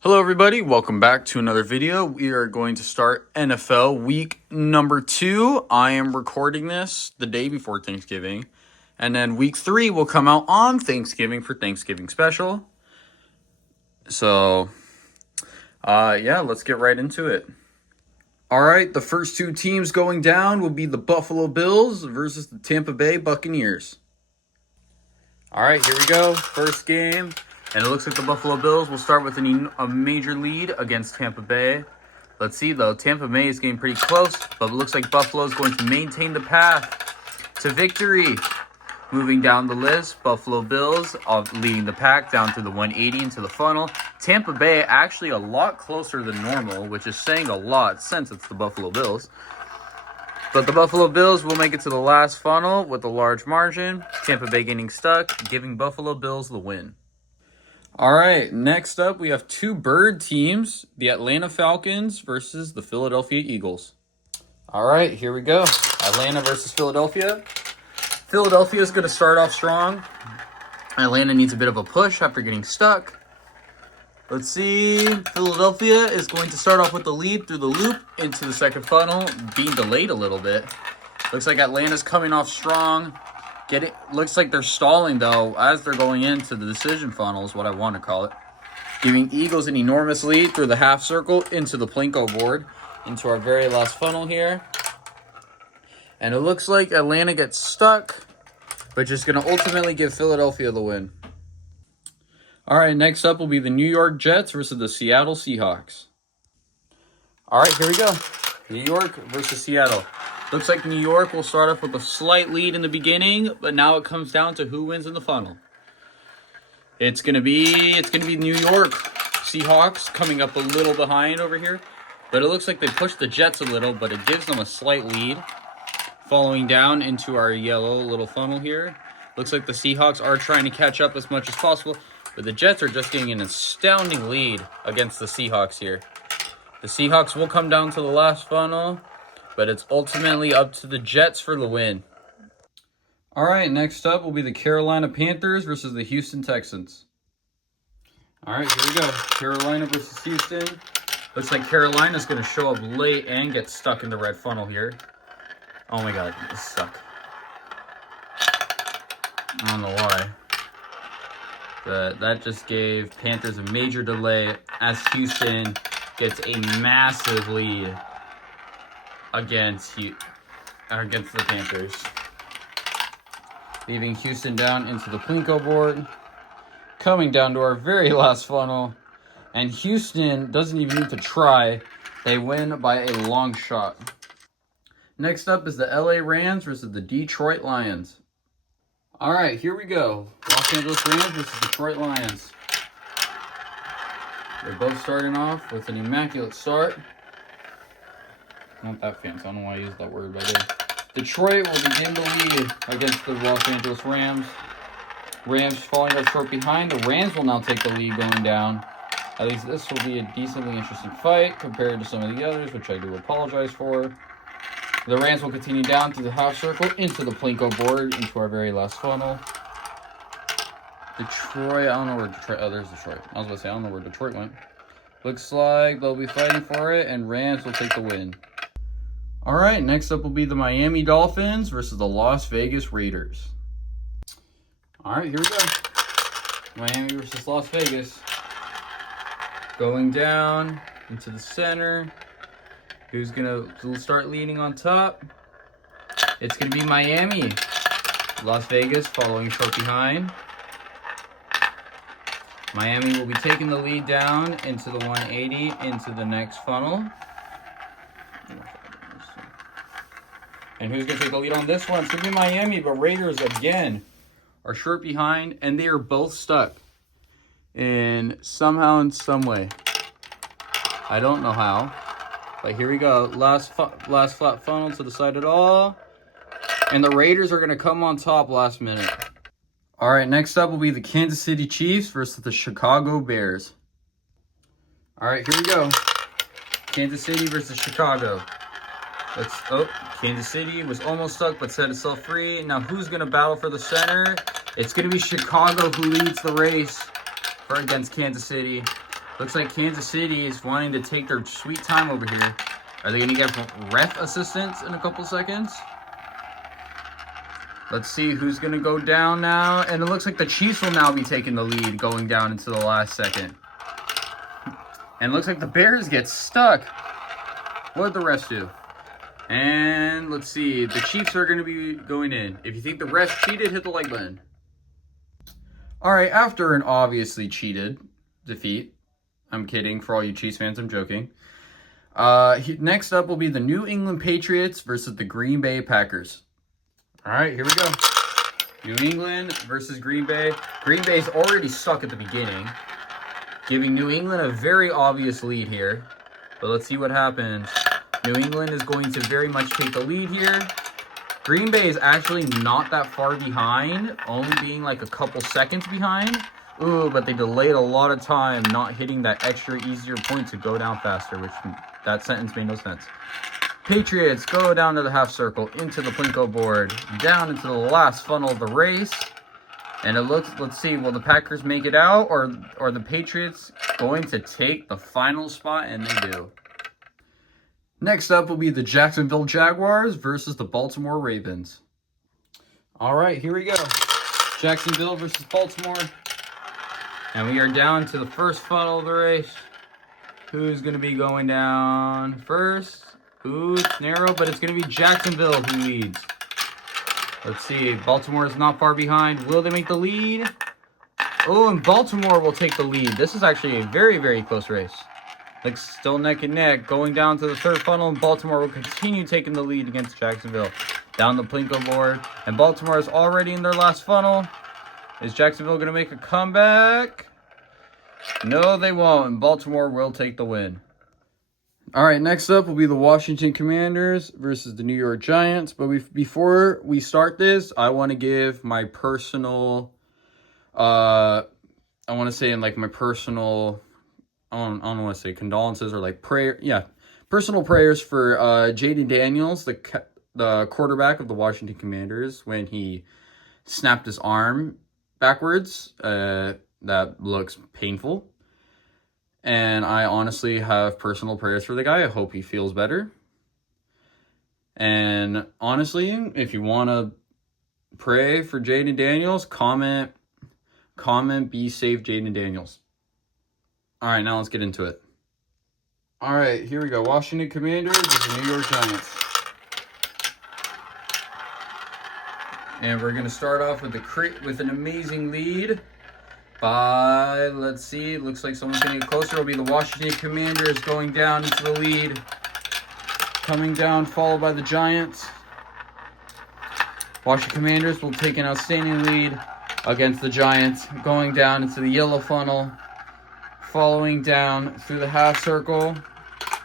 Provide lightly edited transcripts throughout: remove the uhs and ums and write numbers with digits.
Hello everybody, welcome back to another video. We are going to start NFL week number 2. I am recording this the day before Thanksgiving. And then week 3 will come out on Thanksgiving for Thanksgiving special. So, yeah, let's get right into it. Alright, the first two teams going down will be the Buffalo Bills versus the Tampa Bay Buccaneers. Alright, here we go. First game. And it looks like the Buffalo Bills will start with a major lead against Tampa Bay. Let's see, though. Tampa Bay is getting pretty close, but it looks like Buffalo is going to maintain the path to victory. Moving down the list, Buffalo Bills leading the pack down to the 180 into the funnel. Tampa Bay actually a lot closer than normal, which is saying a lot since it's the Buffalo Bills. But the Buffalo Bills will make it to the last funnel with a large margin. Tampa Bay getting stuck, giving Buffalo Bills the win. All right, next up, we have two bird teams, the Atlanta Falcons versus the Philadelphia Eagles. All right, here we go. Atlanta versus Philadelphia. Philadelphia is going to start off strong. Atlanta needs a bit of a push after getting stuck. Let's see. Philadelphia is going to start off with the lead through the loop into the second funnel, being delayed a little bit. Looks like Atlanta's coming off strong. Looks like they're stalling, though, as they're going into the decision funnel is what I want to call it. Giving Eagles an enormous lead through the half circle into the Plinko board, into our very last funnel here. And it looks like Atlanta gets stuck, but just going to ultimately give Philadelphia the win. All right, next up will be the New York Jets versus the Seattle Seahawks. All right, here we go. New York versus Seattle. Looks like New York will start off with a slight lead in the beginning, but now it comes down to who wins in the funnel. It's gonna be New York Seahawks coming up a little behind over here, but it looks like they pushed the Jets a little, but it gives them a slight lead. Following down into our yellow little funnel here. Looks like the Seahawks are trying to catch up as much as possible, but the Jets are just getting an astounding lead against the Seahawks here. The Seahawks will come down to the last funnel, but it's ultimately up to the Jets for the win. All right, next up will be the Carolina Panthers versus the Houston Texans. All right, here we go. Carolina versus Houston. Looks like Carolina's going to show up late and get stuck in the red funnel here. Oh my god, it's stuck. I don't know why. But that just gave Panthers a major delay as Houston gets a massive lead against the Panthers. Leaving Houston down into the Plinko board. Coming down to our very last funnel. And Houston doesn't even need to try. They win by a long shot. Next up is the LA Rams versus the Detroit Lions. All right, here we go. Los Angeles Rams versus Detroit Lions. They're both starting off with an immaculate start. Not that fancy. I don't know why I used that word, but I did. Detroit will begin the lead against the Los Angeles Rams. Rams falling up short behind. The Rams will now take the lead going down. At least this will be a decently interesting fight compared to some of the others, which I do apologize for. The Rams will continue down through the half circle into the Plinko board, into our very last funnel. Detroit, I don't know where Detroit, oh, there's Detroit. I was going to say, I don't know where Detroit went. Looks like they'll be fighting for it, and Rams will take the win. All right, next up will be the Miami Dolphins versus the Las Vegas Raiders. All right, here we go. Miami versus Las Vegas. Going down into the center. Who's going to start leading on top? It's going to be Miami. Las Vegas following short behind. Miami will be taking the lead down into the 180 into the next funnel. And who's going to take the lead on this one? It's going to be Miami, but Raiders again are short behind, and they are both stuck somehow in some way. I don't know how, but here we go. Last flat funnel to decide it all, and the Raiders are going to come on top last minute. All right, next up will be the Kansas City Chiefs versus the Chicago Bears. All right, here we go. Kansas City versus Chicago. Kansas City was almost stuck but set itself free. Now who's going to battle for the center? It's going to be Chicago who leads the race against Kansas City. Looks like Kansas City is wanting to take their sweet time over here. Are they going to get ref assistance in a couple seconds? Let's see who's going to go down now. And it looks like the Chiefs will now be taking the lead going down into the last second. And it looks like the Bears get stuck. What did the refs do? And let's see. The Chiefs are going to be going in. If you think the refs cheated, hit the like button. All right, after an obviously cheated defeat. I'm kidding. For all you Chiefs fans, I'm joking. Next up will be the New England Patriots versus the Green Bay Packers. All right, here we go. New England versus Green Bay. Green Bay's already stuck at the beginning, giving New England a very obvious lead here. But let's see what happens. New England is going to very much take the lead here. Green Bay is actually not that far behind, only being like a couple seconds behind. Ooh, but they delayed a lot of time not hitting that extra easier point to go down faster, which that sentence made no sense. Patriots go down to the half circle, into the Plinko board, down into the last funnel of the race. And it looks, let's see, will the Packers make it out, or are the Patriots going to take the final spot? And they do. Next up will be the Jacksonville Jaguars versus the Baltimore Ravens. All right, here we go. Jacksonville versus Baltimore. And we are down to the first funnel of the race. Who's going to be going down first? Ooh, it's narrow, but it's going to be Jacksonville who leads. Let's see. Baltimore is not far behind. Will they make the lead? Oh, and Baltimore will take the lead. This is actually a very, very close race. Like, still neck and neck. Going down to the third funnel, and Baltimore will continue taking the lead against Jacksonville. Down the Plinko board. And Baltimore is already in their last funnel. Is Jacksonville going to make a comeback? No, they won't. And Baltimore will take the win. All right, next up will be the Washington Commanders versus the New York Giants. But before we start this, I want to give my personal, I want to say in like my personal, I don't want to say condolences or like prayer. Yeah, personal prayers for Jayden Daniels, the quarterback of the Washington Commanders, when he snapped his arm backwards. That looks painful. And I honestly have personal prayers for the guy. I hope he feels better. And honestly, if you want to pray for Jayden Daniels, comment, be safe, Jayden Daniels. All right, now let's get into it. All right, here we go. Washington Commanders versus the New York Giants. And we're going to start off with an amazing lead. Let's see, it looks like someone's going to get closer. It'll be the Washington Commanders going down into the lead. Coming down, followed by the Giants. Washington Commanders will take an outstanding lead against the Giants. Going down into the yellow funnel. Following down through the half circle.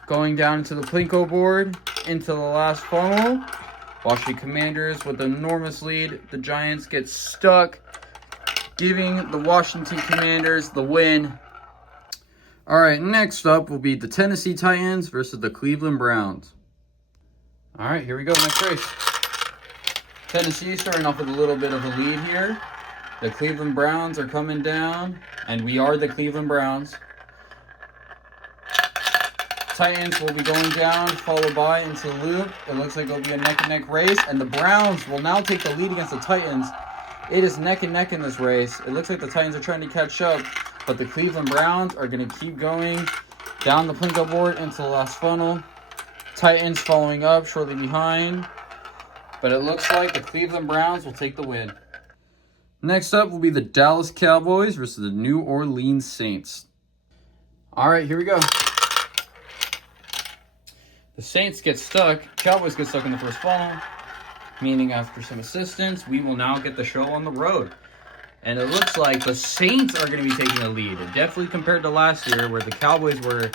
Going down into the Plinko board. Into the last funnel. Washington Commanders with an enormous lead. The Giants get stuck, giving the Washington Commanders the win. All right, next up will be the Tennessee Titans versus the Cleveland Browns. All right, here we go, next race. Tennessee starting off with a little bit of a lead here. The Cleveland Browns are coming down, and we are the Cleveland Browns. Titans will be going down, followed by into the loop. It looks like it'll be a neck-and-neck race, and the Browns will now take the lead against the Titans. It is neck and neck in this race. It looks like the Titans are trying to catch up, but the Cleveland Browns are going to keep going down the Plinko board into the last funnel. Titans following up shortly behind, but it looks like the Cleveland Browns will take the win. Next up will be the Dallas Cowboys versus the New Orleans Saints. All right, here we go. The Saints get stuck. Cowboys get stuck in the first funnel. Meaning after some assistance, we will now get the show on the road. And it looks like the Saints are going to be taking the lead. Definitely compared to last year where the Cowboys were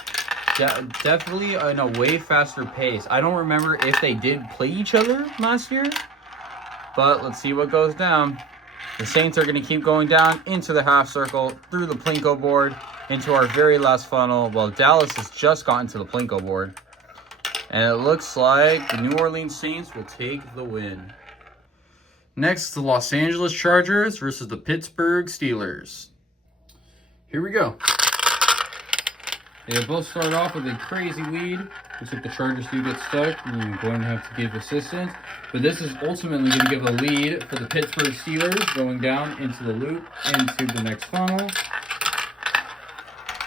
definitely in a way faster pace. I don't remember if they did play each other last year. But let's see what goes down. The Saints are going to keep going down into the half circle, through the Plinko board, into our very last funnel. While Dallas has just gotten to the Plinko board. And it looks like the New Orleans Saints will take the win. Next, the Los Angeles Chargers versus the Pittsburgh Steelers. Here we go. They both start off with a crazy lead. Looks like the Chargers do get stuck, and you're going to have to give assistance. But this is ultimately going to give a lead for the Pittsburgh Steelers, going down into the loop, into the next funnel.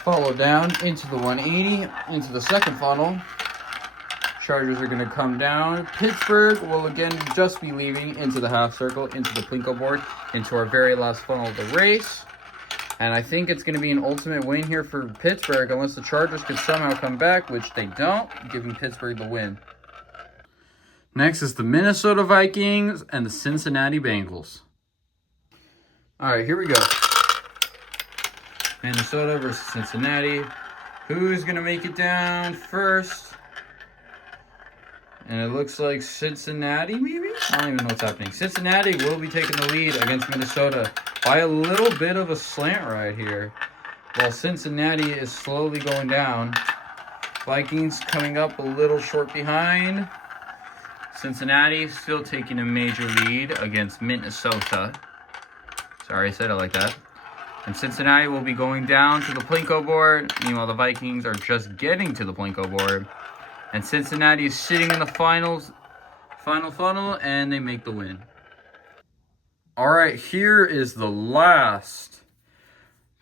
Follow down into the 180, into the second funnel. Chargers are going to come down. Pittsburgh will again just be leaving into the half circle, into the Plinko board, into our very last funnel of the race. And I think it's going to be an ultimate win here for Pittsburgh, unless the Chargers could somehow come back, which they don't, giving Pittsburgh the win. Next is the Minnesota Vikings and the Cincinnati Bengals. All right, here we go. Minnesota versus Cincinnati. Who's going to make it down first? And it looks like Cincinnati, maybe? I don't even know what's happening. Cincinnati will be taking the lead against Minnesota by a little bit of a slant right here. While Cincinnati is slowly going down. Vikings coming up a little short behind. Cincinnati still taking a major lead against Minnesota. Sorry, I said it like that. And Cincinnati will be going down to the Plinko board. Meanwhile, the Vikings are just getting to the Plinko board. And Cincinnati is sitting in the final funnel, and they make the win. All right, here is the last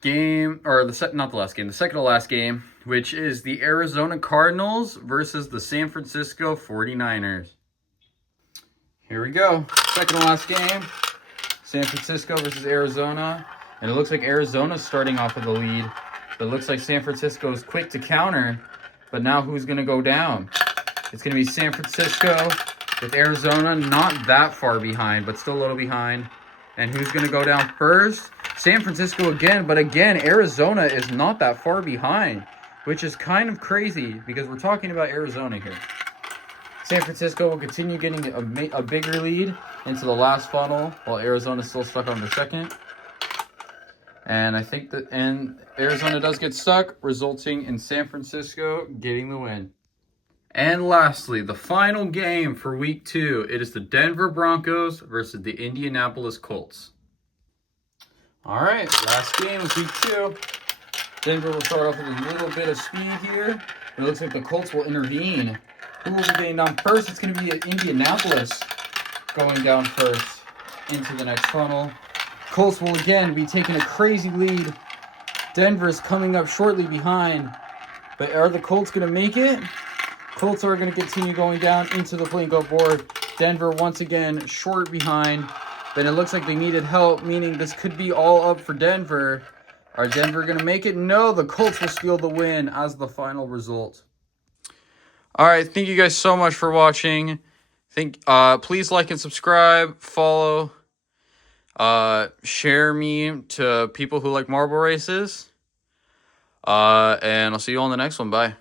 game, or the second to last game, which is the Arizona Cardinals versus the San Francisco 49ers. Here we go. Second to last game, San Francisco versus Arizona. And it looks like Arizona's starting off with the lead. But it looks like San Francisco is quick to counter. But now who's going to go down? It's going to be San Francisco with Arizona not that far behind, but still a little behind. And who's going to go down first? San Francisco again, but again, Arizona is not that far behind, which is kind of crazy because we're talking about Arizona here. San Francisco will continue getting a bigger lead into the last funnel, while Arizona is still stuck on the second. And I think that Arizona does get stuck, resulting in San Francisco getting the win. And lastly, the final game for week 2. It is the Denver Broncos versus the Indianapolis Colts. All right, last game of week 2. Denver will start off with a little bit of speed here. It looks like the Colts will intervene. Who will be getting down first? It's going to be Indianapolis going down first into the next funnel. Colts will again be taking a crazy lead. Denver's coming up shortly behind. But are the Colts going to make it? Colts are going to continue going down into the Plinko board. Denver once again short behind. Then it looks like they needed help, meaning this could be all up for Denver. Are Denver going to make it? No, the Colts will steal the win as the final result. All right, thank you guys so much for watching. Please like and subscribe, follow. Share me to people who like marble races. And I'll see you on the next one. Bye.